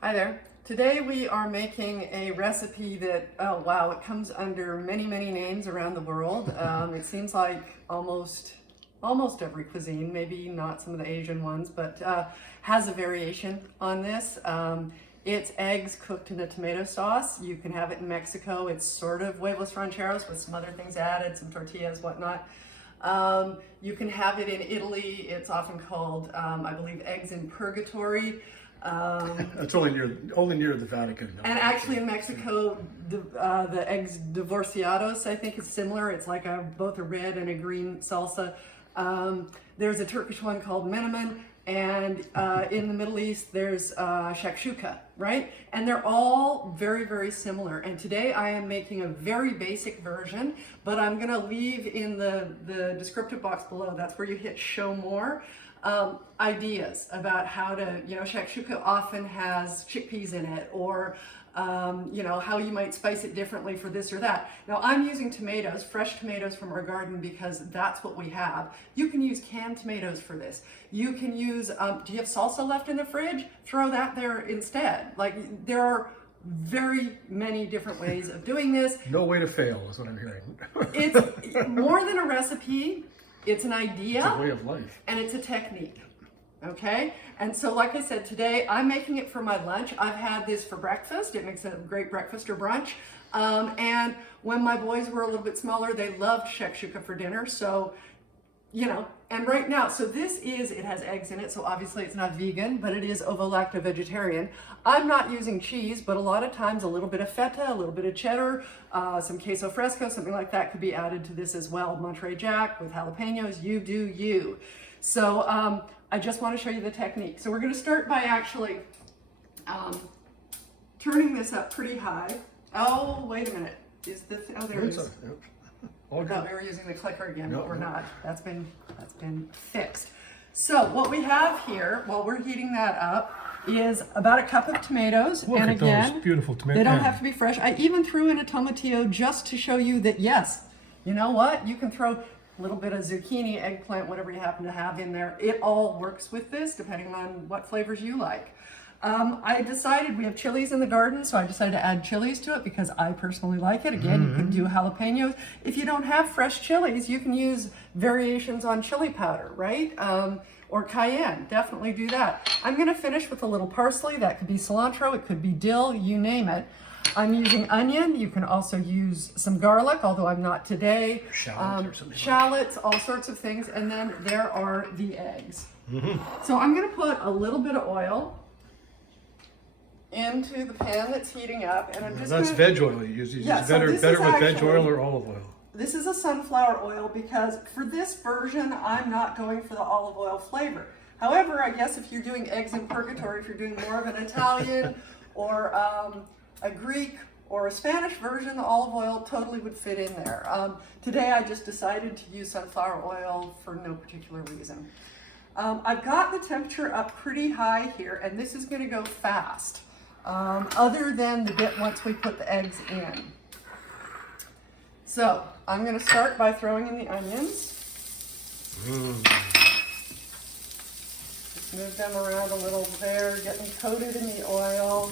Hi there. Today we are making a recipe that, oh wow, it comes under many, many names around the world. It seems like almost every cuisine, maybe not some of the Asian ones, but has a variation on this. It's eggs cooked in a tomato sauce. You can have it in Mexico. It's sort of huevos rancheros with some other things added, some tortillas, whatnot. You can have it in Italy. It's often called, I believe, eggs in purgatory. That's only near the Vatican. No. And actually in Mexico, the eggs divorciados, I think, is similar. It's like both a red and a green salsa. There's a Turkish one called menemen, and in the Middle East, there's shakshuka, right? And they're all very, very similar. And today I am making a very basic version, but I'm gonna leave in the descriptive box below, that's where you hit show more, ideas about how to, shakshuka often has chickpeas in it, or how you might spice it differently for this or that. Now I'm using tomatoes, fresh tomatoes from our garden, because that's what we have. You can use canned tomatoes for this. You can use, do you have salsa left in the fridge? Throw that there instead. Like, there are very many different ways of doing this. No way to fail is what I'm hearing. It's more than a recipe. It's an idea. It's a way of life. And it's a technique. Okay? And so, like I said, today I'm making it for my lunch. I've had this for breakfast. It makes a great breakfast or brunch. And when my boys were a little bit smaller, they loved shakshuka for dinner. So, and right now, so it has eggs in it, so obviously it's not vegan, but it is ovo-lacto vegetarian. I'm not using cheese, but a lot of times a little bit of feta, a little bit of cheddar, some queso fresco, something like that could be added to this as well. Monterey Jack with jalapenos, you do you. So I just want to show you the technique. So we're going to start by actually turning this up pretty high. Oh, wait a minute. Is this, oh, there it is. I thought we were using the clicker again, but we're not. That's been fixed. So what we have here, while we're heating that up, is about a cup of tomatoes. Look and at again, those beautiful tomatoes. They don't have to be fresh. I even threw in a tomatillo just to show you that, yes, you know what? You can throw a little bit of zucchini, eggplant, whatever you happen to have in there. It all works with this, depending on what flavors you like. I decided, we have chilies in the garden, so I decided to add chilies to it because I personally like it. Again, you can do jalapenos. If you don't have fresh chilies, you can use variations on chili powder, right? Or cayenne, definitely do that. I'm gonna finish with a little parsley. That could be cilantro, it could be dill, you name it. I'm using onion. You can also use some garlic, although I'm not today. Shallots, all sorts of things. And then there are the eggs. So I'm gonna put a little bit of oil into the pan that's heating up, and I'm just That's veg oil you use. Better with veg oil or olive oil. This is a sunflower oil because for this version, I'm not going for the olive oil flavor. However, I guess if you're doing eggs in purgatory, if you're doing more of an Italian or a Greek or a Spanish version, the olive oil totally would fit in there. Today, I just decided to use sunflower oil for no particular reason. I've got the temperature up pretty high here, and this is going to go fast. Other than the bit once we put the eggs in. So I'm going to start by throwing in the onions. Just move them around a little there, get them coated in the oil.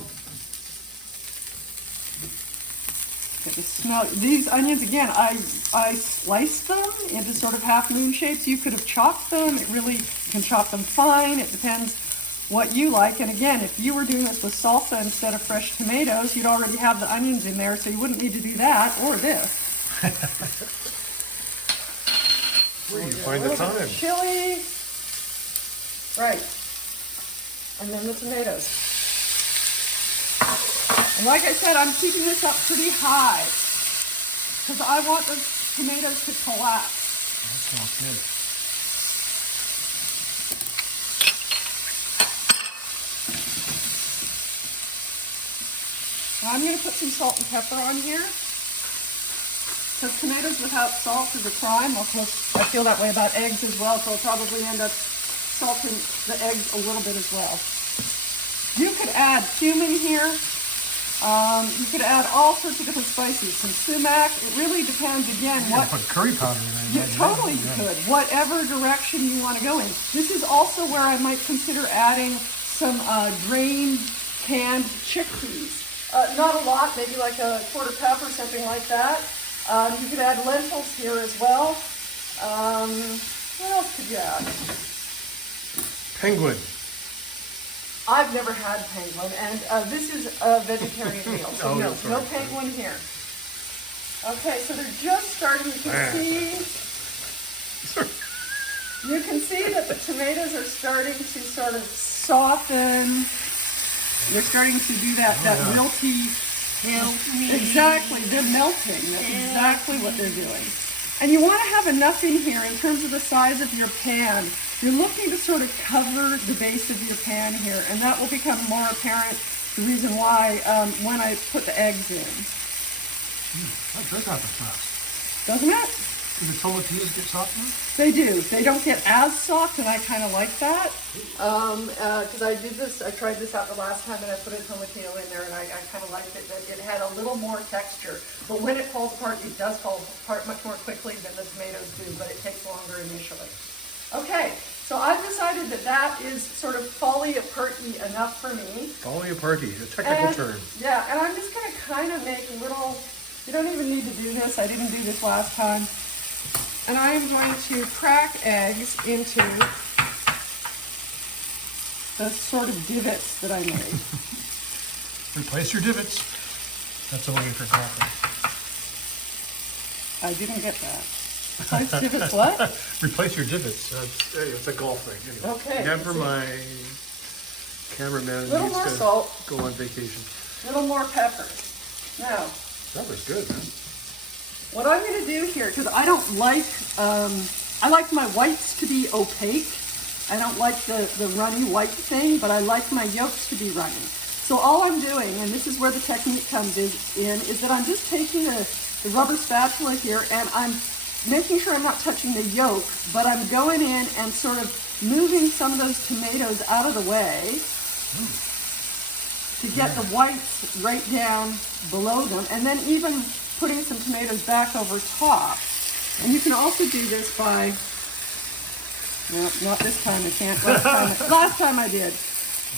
Get the smell. These onions, again, I sliced them into sort of half moon shapes. You could have chopped them. You can chop them fine. It depends what you like. And again, if you were doing this with salsa instead of fresh tomatoes, you'd already have the onions in there, so you wouldn't need to do that or this. Where do you find the time? Chili. Right. And then the tomatoes. And like I said, I'm keeping this up pretty high because I want the tomatoes to collapse. That smells good. Now I'm going to put some salt and pepper on here because tomatoes without salt is a crime. Of course, I feel that way about eggs as well, so I'll probably end up salting the eggs a little bit as well. You could add cumin here. You could add all sorts of different spices, some sumac. It really depends, again, what... put curry powder in there. Totally you could. Whatever direction you want to go in. This is also where I might consider adding some drained canned chickpeas. Not a lot, maybe like a quarter cup or something like that. You could add lentils here as well. What else could you add? Penguin. I've never had penguin, and this is a vegetarian meal, so Oh, no, sorry, no sorry. penguin here. Okay, so they're just starting, you can see that the tomatoes are starting to sort of soften. They're starting to do that wilty. Exactly, they're melting. That's exactly what they're doing. And you want to have enough in here in terms of the size of your pan. You're looking to sort of cover the base of your pan here, and that will become more apparent, the reason why when I put the eggs in. That does happen fast. Doesn't it? Do the tomatillos get softer? They do. They don't get as soft, and I kind of like that. Because I tried this out the last time, and I put a tomatillo in there, and I kind of liked it. That it had a little more texture. But when it falls apart, it does fall apart much more quickly than the tomatoes do, but it takes longer initially. Okay, so I've decided that that is sort of folly-aparty enough for me. Folly-aparty, a technical term. Yeah, and I'm just going to kind of make little, you don't even need to do this, I didn't do this last time. And I am going to crack eggs into the sort of divots that I made. Replace your divots. That's only for golfing. I didn't get that. Replace divots what? Replace your divots. It's a golf thing. Anyway. Okay. Never mind. Cameraman Little needs more to salt. go on vacation. A little more pepper. Now, That was good, man. what I'm going to do here, because I don't like, I like my whites to be opaque. I don't like the runny white thing, but I like my yolks to be runny. So all I'm doing, and this is where the technique comes in, is that I'm just taking the rubber spatula here, and I'm making sure I'm not touching the yolk, but I'm going in and sort of moving some of those tomatoes out of the way to get the whites right down below them, and then even putting some tomatoes back over top. And you can also do this by, well, not this time, I can't. Last time I did.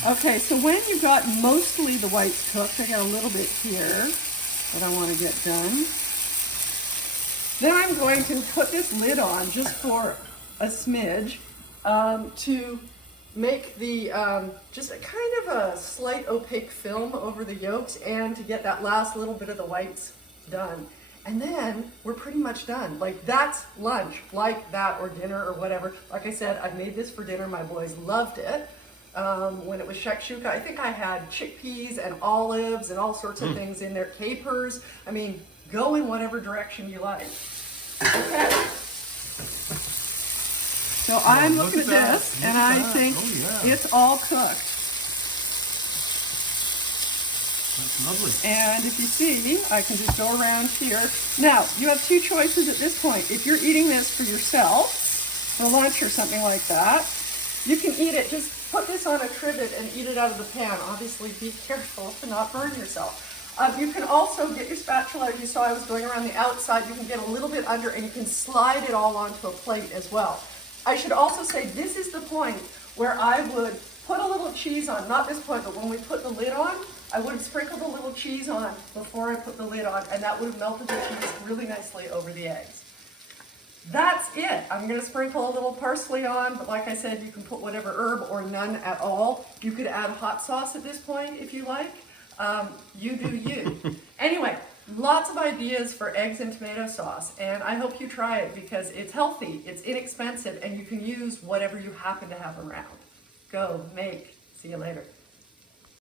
Okay, so when you've got mostly the whites cooked, I got a little bit here that I want to get done. Then I'm going to put this lid on just for a smidge to make the, just a kind of a slight opaque film over the yolks and to get that last little bit of the whites done. And then we're pretty much done. Like that's lunch, like that, or dinner or whatever. Like I said, I made this for dinner. My boys loved it. When it was shakshuka, I think I had chickpeas and olives and all sorts of things in there, capers. I mean, go in whatever direction you like. Okay. So I'm looking at this, and I think it's all cooked. That's lovely. And if you see, I can just go around here. Now, you have two choices at this point. If you're eating this for yourself, for lunch or something like that, you can eat it, just put this on a trivet and eat it out of the pan. Obviously, be careful to not burn yourself. You can also get your spatula, you saw I was going around the outside, you can get a little bit under and you can slide it all onto a plate as well. I should also say this is the point where I would put a little cheese on, not this point, but when we put the lid on, I would have sprinkled a little cheese on before I put the lid on, and that would have melted the cheese really nicely over the eggs. That's it. I'm going to sprinkle a little parsley on, but like I said, you can put whatever herb or none at all. You could add hot sauce at this point if you like. You do you. Anyway, lots of ideas for eggs and tomato sauce, and I hope you try it because it's healthy, it's inexpensive, and you can use whatever you happen to have around. Go, make. See you later.